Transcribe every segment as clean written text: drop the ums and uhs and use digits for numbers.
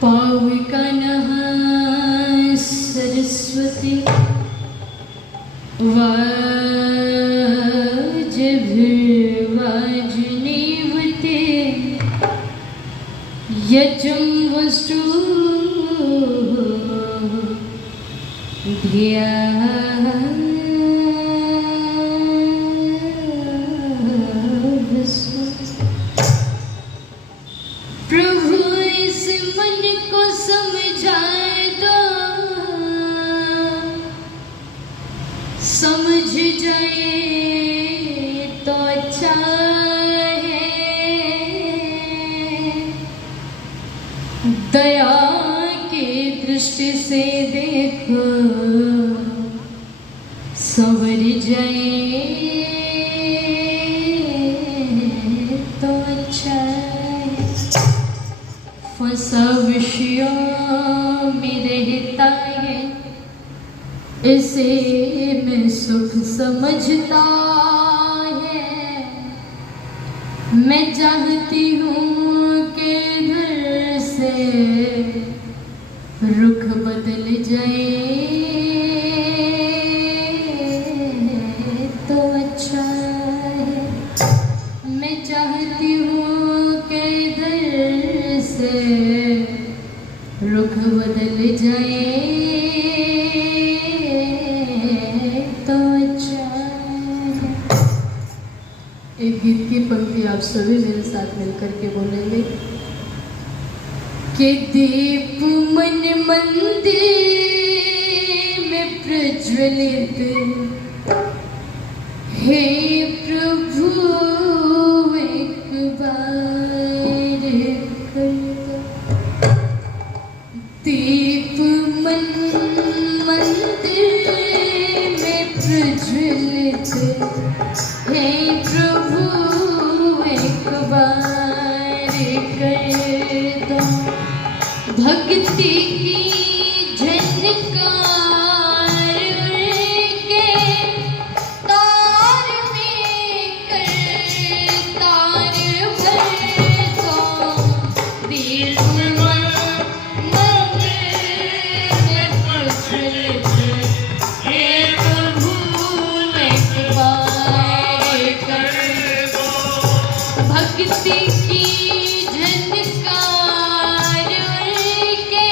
पाविकनः सरस्वती वाजभिर्वाजिनीवते यजं वस्तु धिया प्रभु इस मन को समझाए दो, समझ जाए तो अच्छा है। दया की दृष्टि से देखो, संवर जाए तो अच्छा है। फंसा विषयों में रहता है, इसे में सुख समझता है। मैं चाहती हूँ कि इधर से रुख बदल जाए तो अच्छा है। मैं चाहती हूँ कि इधर से रुख बदल जाए तो अच्छा है। एक गीत की पंक्ति आप सभी मेरे साथ मिलकर के बोलेंगे कि दीप मन मंदिर में प्रज्वलित हे प्रभु एक बार कर दो। दीप मन मंदिर में प्रज्वलित हे प्रभु एक बार कर दो। भक्ति की झनकार के तार में कर तार भर दो। दीप मन मंदिर में प्रज्वलित हे प्रभु एक बार कर दो। भक्ति की झनकार के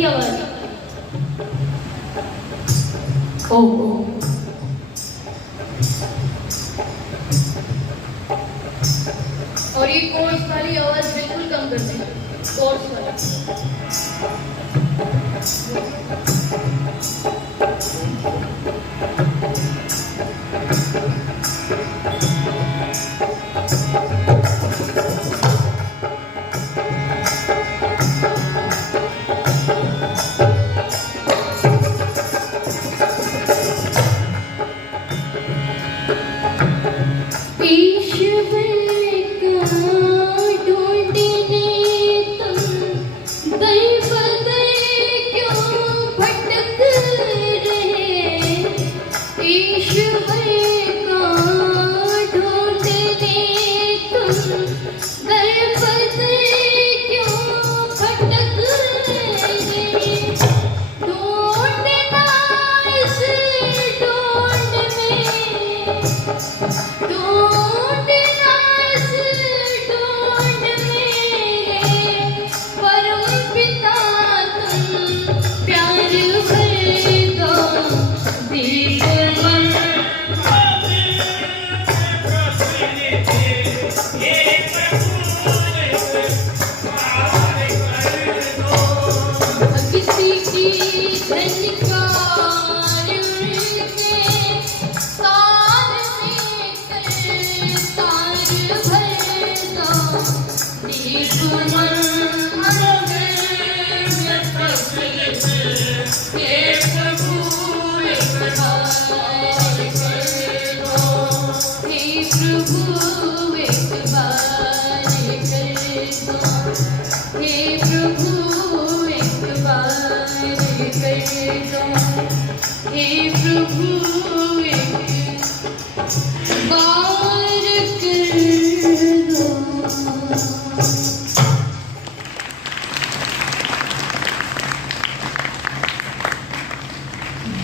मीठी आवाज। ओ और ये कोर्स वाली आवाज बिल्कुल कम कर दें, कोर्स वाली।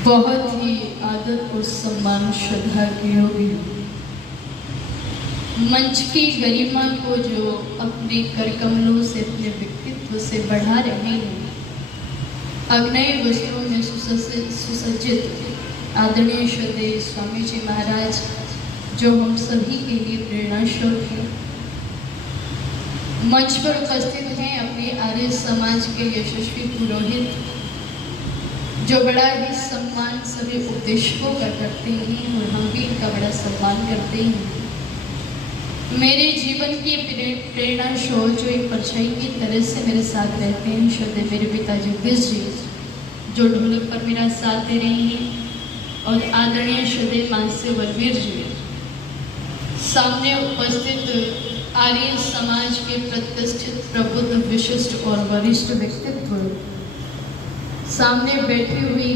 बहुत ही आदर और सम्मान श्रद्धा की होगी। मंच की गरिमा को जो अपने करकमलों से, अपने व्यक्तित्व से बढ़ा रहे हैं, अग्नय वस्त्रों में सुसज्जित आदरणीय श्रद्धेय स्वामी जी महाराज, जो हम सभी के लिए प्रेरणा स्रोत हैं, मंच पर उपस्थित हैं अपने आर्य समाज के यशस्वी पुरोहित, जो बड़ा ही सम्मान सभी उपदेशकों का करते हैं और हम भी इनका बड़ा सम्मान करते हैं। मेरे जीवन की प्रेरणा स्रोत जो एक परछाई की तरह से मेरे साथ रहते हैं, श्रद्धेय मेरे पिता जगदीश जी, जो ढोलक पर मेरा साथ दे रहे हैं, और आदरणीय श्रद्धेय मानसी बलवीर जी, सामने उपस्थित आर्य समाज के प्रतिष्ठित, प्रबुद्ध, विशिष्ट और वरिष्ठ व्यक्तित्व, सामने बैठी हुई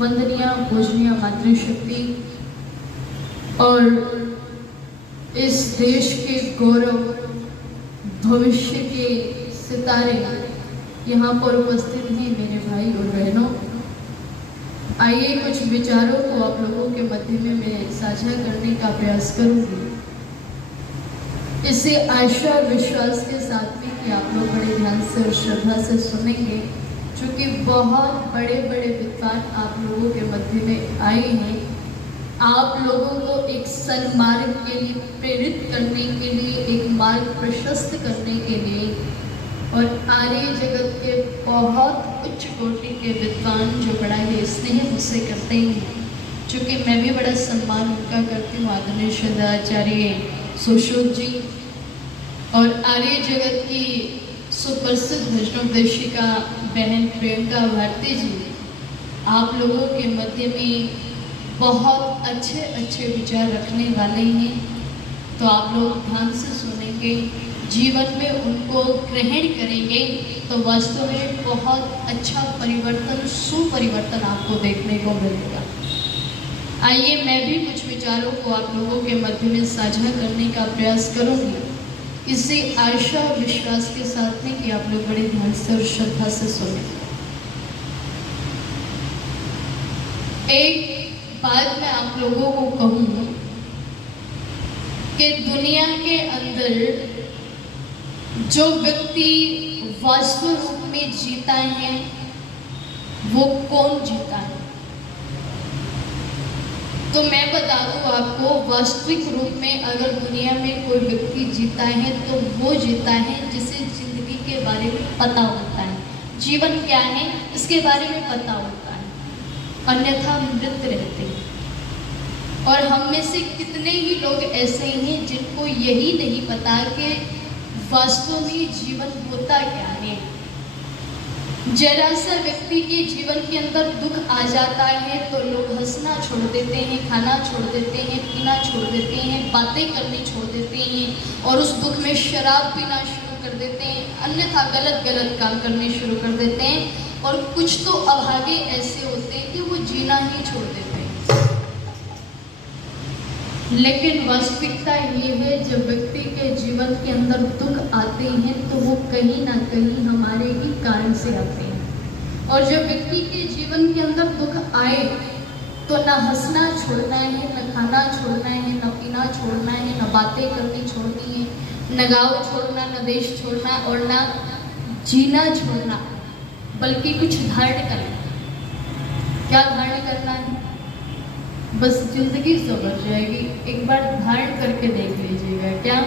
वंदनीय पूजनीय मातृशक्ति और इस देश के गौरव, भविष्य के सितारे यहाँ पर उपस्थित हैं मेरे भाई और बहनों। आइए कुछ विचारों को आप लोगों के मध्य में मैं साझा करने का प्रयास करूंगी, इसे आशा विश्वास के साथ में कि आप लोग बड़े ध्यान से और श्रद्धा से सुनेंगे, क्योंकि बहुत बड़े बड़े विद्वान आप लोगों के मध्य में आए हैं, आप लोगों को एक सन्मार्ग के लिए प्रेरित करने के लिए, एक मार्ग प्रशस्त करने के लिए, और आर्य जगत के बहुत उच्च कोटि के विद्वान जो बड़ा ही स्नेह मुझसे करते हैं, चूँकि मैं भी बड़ा सम्मान उनका करती हूँ, आदरणीय श्रद्धाचार्य सुश्रुत जी और आर्य जगत की सुप्रसिद्ध भजनोपदेशिका बहन प्रियंका भारती जी, आप लोगों के मध्य में बहुत अच्छे अच्छे विचार रखने वाले हैं, तो आप लोग ध्यान से सुनेंगे, जीवन में उनको ग्रहण करेंगे, तो वास्तव में बहुत अच्छा परिवर्तन, सुपरिवर्तन आपको देखने को मिलेगा। आइए मैं भी कुछ विचारों को आप लोगों के मध्य में साझा करने का प्रयास करूंगी, इसी आशा विश्वास के साथ में कि आप लोग बड़े ध्यान से और श्रद्धा से सुने। एक बात मैं आप लोगों को कहूँ कि दुनिया के अंदर जो व्यक्ति वास्तव रूप में जीता है, वो कौन जीता है? तो मैं बता दूं आपको, वास्तविक रूप में अगर दुनिया में कोई व्यक्ति जीता है तो वो जीता है जिसे जिंदगी के बारे में पता होता है, जीवन क्या है इसके बारे में पता होता है, अन्यथा मृत रहते हैं। और हम में से कितने ही लोग ऐसे हैं जिनको यही नहीं पता कि वास्तव में जीवन होता क्या है। जरा सा व्यक्ति के जीवन के अंदर दुख आ जाता है तो लोग हंसना छोड़ देते हैं, खाना छोड़ देते हैं, पीना छोड़ देते हैं, बातें करनी छोड़ देते हैं और उस दुख में शराब पीना शुरू कर देते हैं, अन्यथा गलत गलत काम करने शुरू कर देते हैं। और कुछ तो अभागे ऐसे होते हैं कि वो जीना ही छोड़ देते हैं। लेकिन वास्तविकता ये है, जब व्यक्ति के जीवन के अंदर दुख आते हैं तो वो कहीं ना कहीं हमारे ही कारण से आते हैं। और जब व्यक्ति के जीवन के अंदर दुख आए तो ना हंसना छोड़ना है, न खाना छोड़ना है, न पीना छोड़ना है, न बातें करनी छोड़नी है, न गाँव छोड़ना, न देश छोड़ना और न जीना छोड़ना, बल्कि कुछ धारण करना। क्या धारण करना है? बस जिंदगी संवर जाएगी, एक बार धारण करके देख लीजिएगा। क्या?